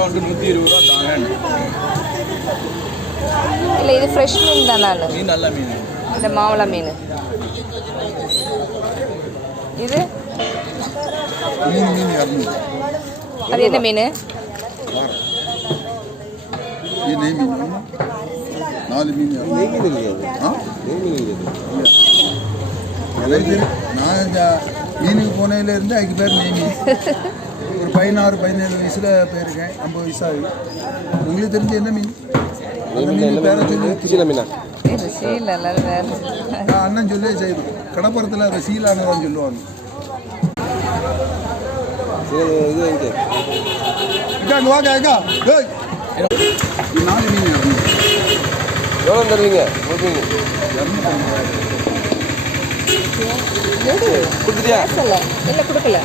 ரூபா வந்து 120 ரூபா தாங்க. இல்லை இது ஃப்ரெஷ் மீன் தான். நான் மீன் நல்ல மீன். இந்த மாவளா மீன் இது மீன் 200. அது என்ன மீன்? ये नहीं मीन 4 மீன் நெய் மீன் இல்லையா அது? நெய் மீன் இல்லையா நான் மீனுக்கு போனதுலேருந்து அதுக்கு பேர் நெய் மீன். ஒரு 16-17 வயசில் போயிருக்கேன். 50 வயசாகுது. உங்களுக்கு தெரிஞ்சு என்ன மீன்? அந்த மீன் பேரை சொல்லி சீல மீனா? இது சீல் அல்ல வேறு. அண்ணன் சொல்லி செய்யணும். கடப்புறத்தில் அதை சீலானதான் சொல்லுவாங்க. இது எங்கே? இங்கே வாங்க ஏக்கா. 4 மீன் 200. எவ்வளோ தருவீங்க? கொடுப்பீங்க? கொடுத்துட்டியா? இல்லை கொடுக்கல.